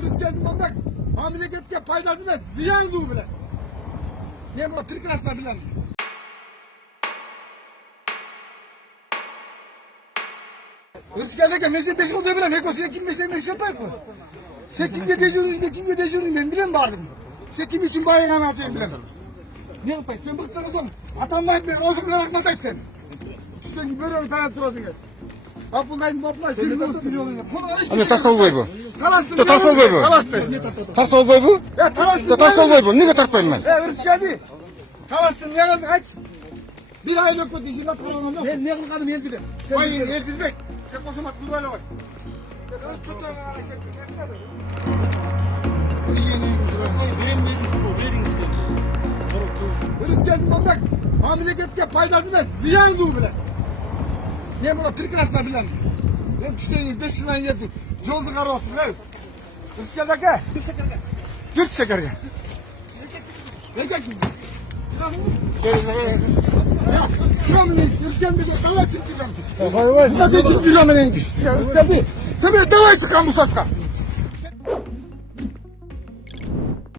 Hırs geldim olmak. Memleketke faydası ve ziyan bu bile. Ne bu Türk asla bilen. Hırs geldik mesela 5 oldu bilen. Ekosuya kim mesela meşe yapar mı? Sen kimde dejurun ben bilen vardım. Sen kim için bayan anlatayım bilen. Ne yapayım sen bıktın o zaman. Atanmayıp ben o zaman anlatayım sen. Sen böyle bir tane turadın ya. Kapılayın kapılayın. Hani tasavvuf boy bu. Talastı. Tasavvuf boy bu. Talastı. Tasavvuf boy bu. Ya talastı. Tasavvuf boy bu. Niye tartmayayım ben? Hırs geldi. Talastın ne kadar kaç? Bir aylık o dişine kalanım yok. Ben ne kılkanım el bilir. Hayır el bilmek. Sen koşamak duvayla var. Hırs geldim olmak. Memleketke faydası ve ziyan bu bile. Ne bu Türk asla bilen. Ben işte 5 yıldan yedim. Yolda kar olsun ne? Hırs geldik ha. Gürt şeker ya. Erkek mi? Silah mı? Ya silah mı neyse? Hırs geldi. Dava çıktı lan. Buna bir çıktı lan neyse. Hırs geldi. Sen bir dava çıkan bu saska.